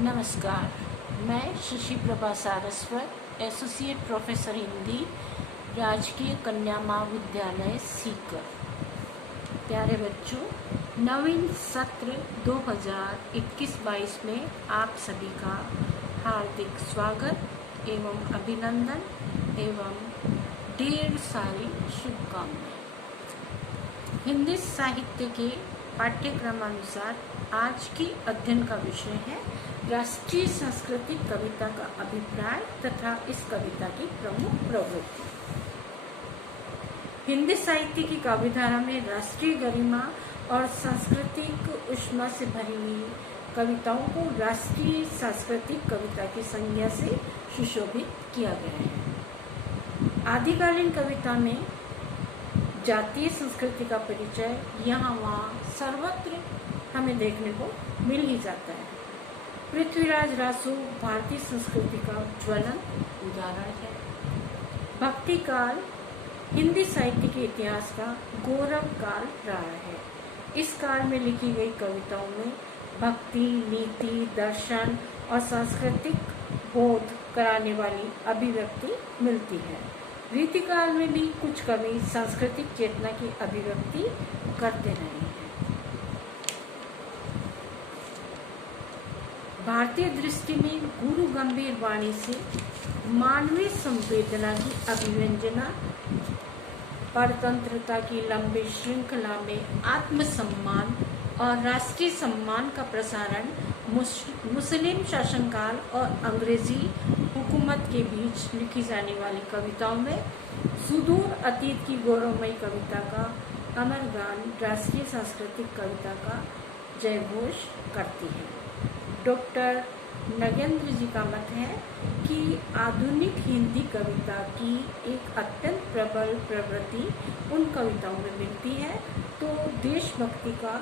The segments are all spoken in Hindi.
नमस्कार। मैं शशि प्रभा सारस्वत, एसोसिएट प्रोफेसर हिंदी, राजकीय कन्या महाविद्यालय सीकर। प्यारे बच्चों, नवीन सत्र 2021-22 में आप सभी का हार्दिक स्वागत एवं अभिनंदन एवं ढेर सारी शुभकामनाएं। हिंदी साहित्य के पाठ्यक्रम अनुसार आज की अध्ययन का विषय है राष्ट्रीय सांस्कृतिक कविता का अभिप्राय तथा इस कविता की प्रमुख प्रवृत्ति। हिंदी साहित्य की काव्यधारा में राष्ट्रीय गरिमा और सांस्कृतिक ऊष्मा से भरी हुई कविताओं को राष्ट्रीय सांस्कृतिक कविता की संज्ञा से सुशोभित किया गया है। आदिकालीन कविता में जातीय संस्कृति का परिचय यहाँ वहाँ सर्वत्र हमें देखने को मिल ही जाता है। पृथ्वीराज रासो भारतीय संस्कृति का ज्वलंत उदाहरण है। भक्ति काल हिंदी साहित्य के इतिहास का गौरव काल रहा है। इस काल में लिखी गई कविताओं में भक्ति, नीति, दर्शन और सांस्कृतिक बोध कराने वाली अभिव्यक्ति मिलती है। रीतिकाल में भी कुछ कवि सांस्कृतिक चेतना की अभिव्यक्ति करते रहे हैं। भारतीय दृष्टि में गुरु गंभीर वाणी से मानवीय संवेदना की अभिव्यंजना, परतंत्रता की लंबी श्रृंखला में आत्मसम्मान और राष्ट्रीय सम्मान का प्रसारण मुस्लिम शासनकाल और अंग्रेजी हुकूमत के बीच लिखी जाने वाली कविताओं में सुदूर अतीत की गौरवमयी कविता का अमर गान राष्ट्रीय सांस्कृतिक कविता का जयघोष करती है। डॉक्टर नगेंद्र जी का मत है कि आधुनिक हिंदी कविता की एक अत्यंत प्रबल प्रवृत्ति उन कविताओं में मिलती है तो देशभक्ति का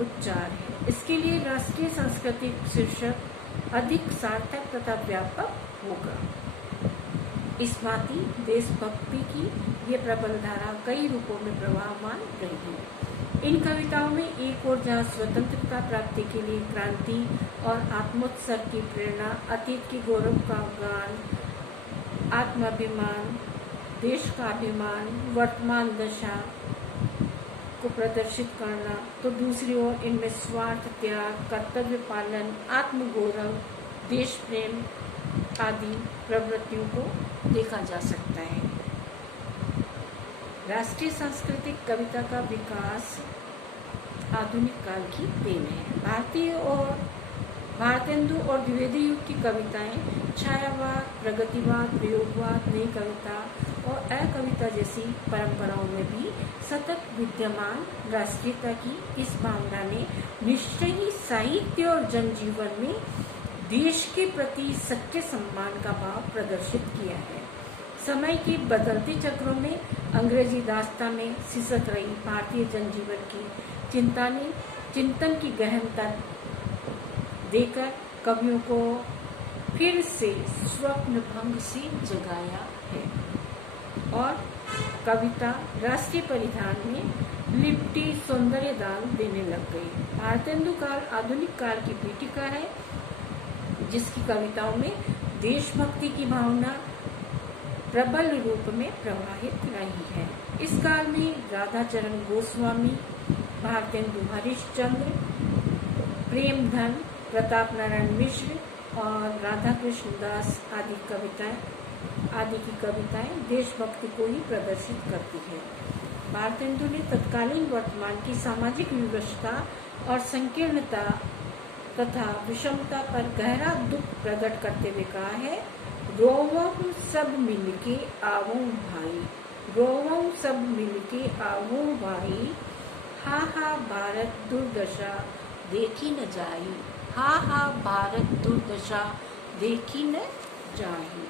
उच्चार है। इसके लिए राष्ट्रीय सांस्कृतिक शीर्षक अधिक सार्थक तथा व्यापक होगा। इस भांति देशभक्ति की ये प्रबल धारा कई रूपों में प्रवाहमान रही है। इन कविताओं में एक और जहाँ स्वतंत्रता प्राप्ति के लिए क्रांति और आत्मोत्सर्ग की प्रेरणा, अतीत की गौरव का गान, आत्माभिमान, देश का अभिमान, वर्तमान दशा को प्रदर्शित करना, तो दूसरी ओर इनमें स्वार्थ त्याग, कर्तव्य पालन, आत्मगौरव, देश प्रेम आदि प्रवृत्तियों को देखा जा सकता है। राष्ट्रीय सांस्कृतिक कविता का विकास आधुनिक काल की देन है। भारतेंदु और द्विवेदी युग की कविताएं छायावाद, प्रगतिवाद, प्रयोगवाद, नई कविता और अकविता जैसी परंपराओं में भी सतत विद्यमान राष्ट्रीयता की इस भावना ने निश्चयी साहित्य और जनजीवन में देश के प्रति सच्चे सम्मान का भाव प्रदर्शित किया है। समय के बदलते चक्रों में अंग्रेजी दास्तां में सिसक रही भारतीय जनजीवन की चिंतन की गहनता देकर कवियों को फिर से स्वप्न भंग से जगाया है और कविता राष्ट्रीय परिधान में लिपटी सौंदर्य दान देने लग गई। भारतेंदु काल आधुनिक काल की पीठिका है जिसकी कविताओं में देशभक्ति की भावना प्रबल रूप में प्रवाहित रही है। इस काल में राधाचरण गोस्वामी, भारतेंदु हरिश्चंद्र, प्रेमधन, प्रताप नारायण मिश्र और राधा कृष्ण दास आदि की कविताएं देशभक्ति को ही प्रदर्शित करती है। भारतेंदु ने तत्कालीन वर्तमान की सामाजिक विवशता और संकीर्णता तथा विषमता पर गहरा दुख प्रकट करते हुए कहा है, रोवम सब मिलके आवो भाई, रोवम सब मिलके आवो भाई, हा हा भारत दुर्दशा देखी न जाई, हा हा भारत दुर्दशा देखी न जाई।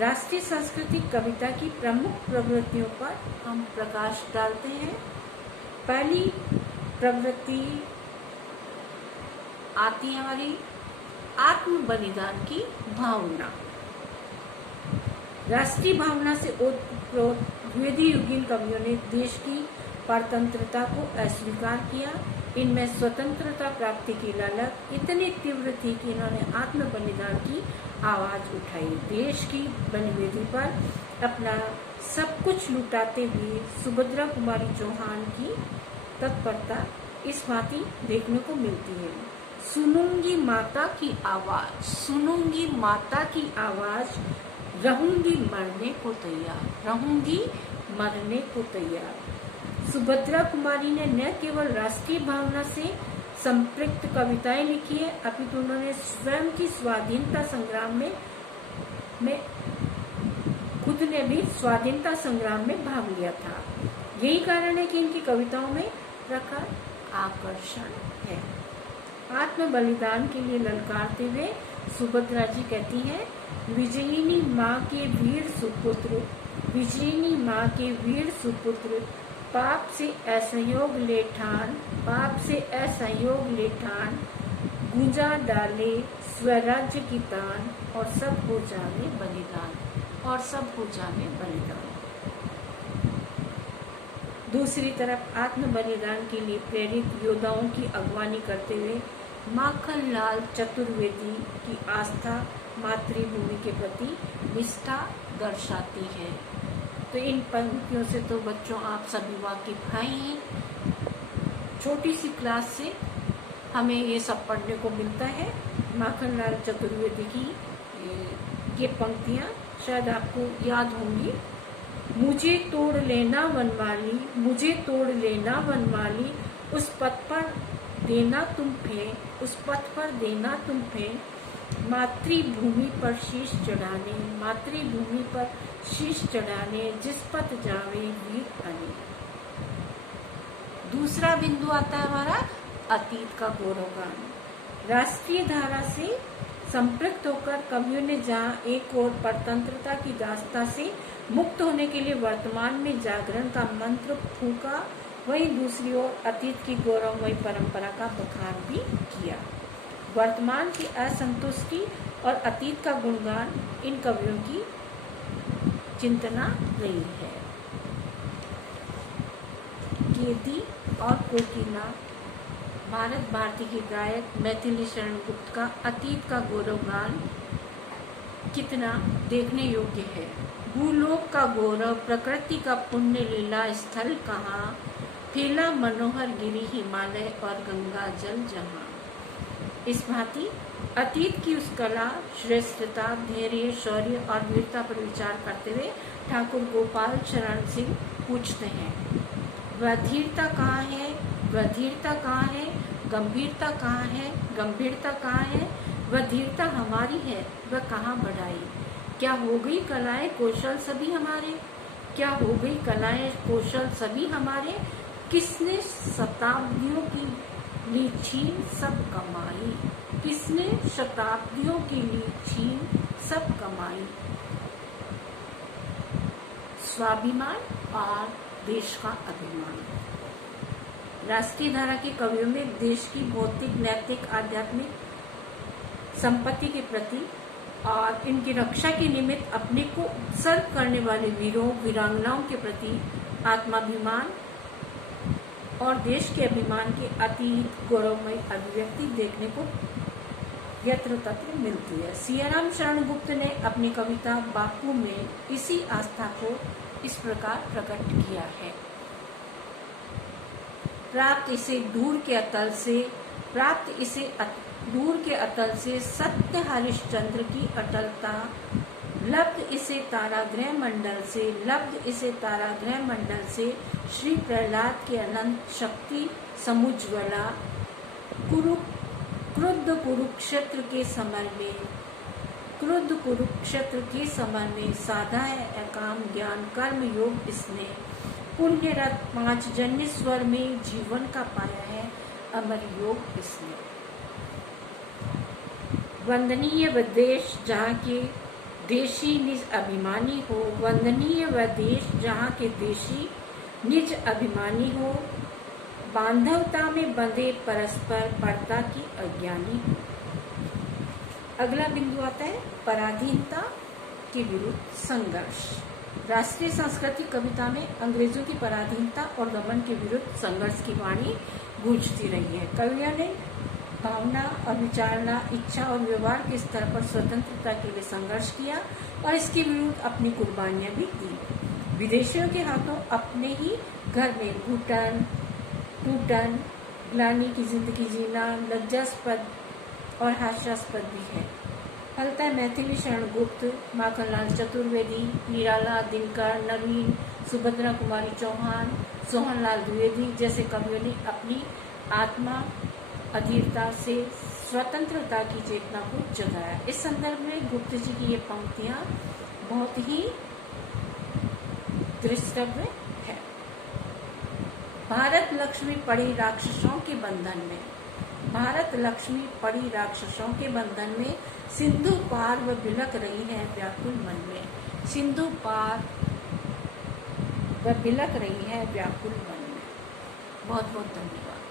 राष्ट्रीय सांस्कृतिक कविता की प्रमुख प्रवृत्तियों पर हम प्रकाश डालते हैं। पहली प्रवृत्ति आती है हमारी आत्म बलिदान की भावना। राष्ट्रीय भावना से ओतप्रोत द्विवेदी युगीन कवियों ने देश की परतंत्रता को अस्वीकार किया इनमें स्वतंत्रता प्राप्ति की ललक इतनी तीव्र थी कि इन्होंने आत्म बलिदान की आवाज उठाई। देश की बलिवेदी पर अपना सब कुछ लुटाते हुए सुभद्रा कुमारी चौहान की तत्परता इस भांति देखने को मिलती है। सुनूंगी माता की आवाज, सुनूंगी माता की आवाज, रहूंगी मरने को तैयार, रहूंगी मरने को तैयार। सुभद्रा कुमारी ने न केवल राष्ट्रीय भावना से संपृक्त कविताएं लिखी है, अपितु उन्होंने स्वयं की स्वाधीनता संग्राम में खुद ने भी स्वाधीनता संग्राम में भाग लिया था। यही कारण है कि इनकी कविताओं में प्रखर आकर्षण है। आत्म बलिदान के लिए ललकारते हुए सुभद्रा जी कहती हैं, विजयिनी माँ के वीर सुपुत्र, विजयिनी माँ के वीर सुपुत्र, पाप से असहयोग ले ठान, पाप से असहयोग ले ठान, गुंजा डाले स्वराज्य की तान, और सब हो जाने बलिदान, और सब हो जाने बलिदान। दूसरी तरफ आत्म बलिदान के लिए प्रेरित योद्धाओं की अगवानी करते हुए माखनलाल चतुर्वेदी की आस्था मातृभूमि के प्रति निष्ठा दर्शाती है। तो इन पंक्तियों से तो बच्चों आप सभी वाकिफ हैं। छोटी सी क्लास से हमें ये सब पढ़ने को मिलता है। माखनलाल चतुर्वेदी की ये पंक्तियाँ शायद आपको याद होंगी। मुझे तोड़ लेना वनमाली, मुझे तोड़ लेना वनमाली, उस पथ पर देना तुम फेंक, उस पथ पर देना तुम फेंक, मातृभूमि पर शीश चढ़ाने, मातृभूमि पर शीश चढ़ाने, जिस पथ जावे वीर अने। दूसरा बिंदु आता है हमारा अतीत का गौरवगान। राष्ट्रीय धारा से संपृक्त होकर कवियों ने जहाँ एक ओर परतंत्रता की दास्ता से मुक्त होने के लिए वर्तमान में जागरण का मंत्र फूंका, वहीं दूसरी ओर अतीत की गौरवमयी परंपरा का बखान भी किया। वर्तमान की असंतुष्टि और अतीत का गुणगान इन कवियों की चिंतना रही है। केदी और कोकिला भारत भारती की गायक मैथिली शरण गुप्त का अतीत का गौरवगान कितना देखने योग्य है। भूलोक का गौरव, प्रकृति का पुण्य लीला स्थल कहाँ, फैला मनोहर गिरी हिमालय और गंगा जल जहाँ। इस भांति अतीत की उस कला, श्रेष्ठता, धैर्य, शौर्य और वीरता पर विचार करते हुए ठाकुर गोपाल चरण सिंह पूछते हैं, वह धीरता कहाँ है, वह धीरता कहाँ है, गंभीरता कहाँ है, गंभीरता कहाँ है, वह धीरता हमारी है, वह कहाँ बढ़ाई। क्या हो गई कलाएं कौशल सभी हमारे, क्या हो गई कलाएं कौशल सभी हमारे, किसने शताब्दियों की ली छीन सब कमाई, किसने शताब्दियों की ली छीन सब कमाई। स्वाभिमान और देश का अभिमान। राष्ट्रीय धारा के कवियों में देश की भौतिक, नैतिक, आध्यात्मिक संपत्ति के प्रति और इनकी रक्षा के निमित्त अपने को उत्सर्ग करने वाले वीरों, वीरांगनाओं के प्रति आत्माभिमान और देश के अभिमान के अतीत गौरवमयी अभिव्यक्ति देखने को यत्र तत्र मिलती है। सियाराम शरण गुप्त ने अपनी कविता बापू में इसी आस्था को इस प्रकार प्रकट किया है। प्राप्त इसे दूर के अतल से, प्राप्त इसे दूर के अतल से सत्य हरिश्चंद्र की अटलता, लब्ध इसे तारागृह मंडल से, लब्ध इसे तारागृह मंडल से, श्री प्रहलाद के अनंत शक्ति समुज्ज्वला, क्रुद्ध कुरुक्षेत्र के समर में, क्रुद्ध कुरुक्षेत्र के समर में साधा है अकाम ज्ञान कर्म योग इसने, पुण्यरत 5 जन्य स्वर में जीवन का पाया है अमर योग इसने। वंदनीय व देश जहाँ के देशी निज अभिमानी हो, वंदनीय व देश जहाँ के देशी निज अभिमानी हो, बांधवता में बंधे परस्पर परता की अज्ञानी हो। अगला बिंदु आता है पराधीनता के विरुद्ध संघर्ष। राष्ट्रीय सांस्कृतिक कविता में अंग्रेजों की पराधीनता और दमन के विरुद्ध संघर्ष की वाणी गूंजती रही है। कवियों ने भावना और विचारना, इच्छा और व्यवहार के स्तर पर स्वतंत्रता के लिए संघर्ष किया और इसके विरुद्ध अपनी कुर्बानियां भी दी। विदेशियों के हाथों अपने ही घर में घुटन, टूटन, ग्लानि की जिंदगी जीना लज्जास्पद और हास्यास्पद भी है। फलतः मैथिली शरण गुप्त, माखनलाल चतुर्वेदी, हीरालाल दिनकर, नवीन, सुभद्रा कुमारी चौहान, सोहनलाल द्विवेदी जैसे कवियों ने अपनी आत्मा अधीरता से स्वतंत्रता की चेतना को जगाया। इस संदर्भ में गुप्त जी की ये पंक्तियां बहुत ही दृष्टव्य है। भारत लक्ष्मी पड़ी राक्षसों के बंधन में, भारत लक्ष्मी पड़ी राक्षसों के बंधन में, सिंधु पार वह बिलक रही है व्याकुल मन में। सिंधु पार वह बिलक रही है व्याकुल मन में। बहुत बहुत धन्यवाद।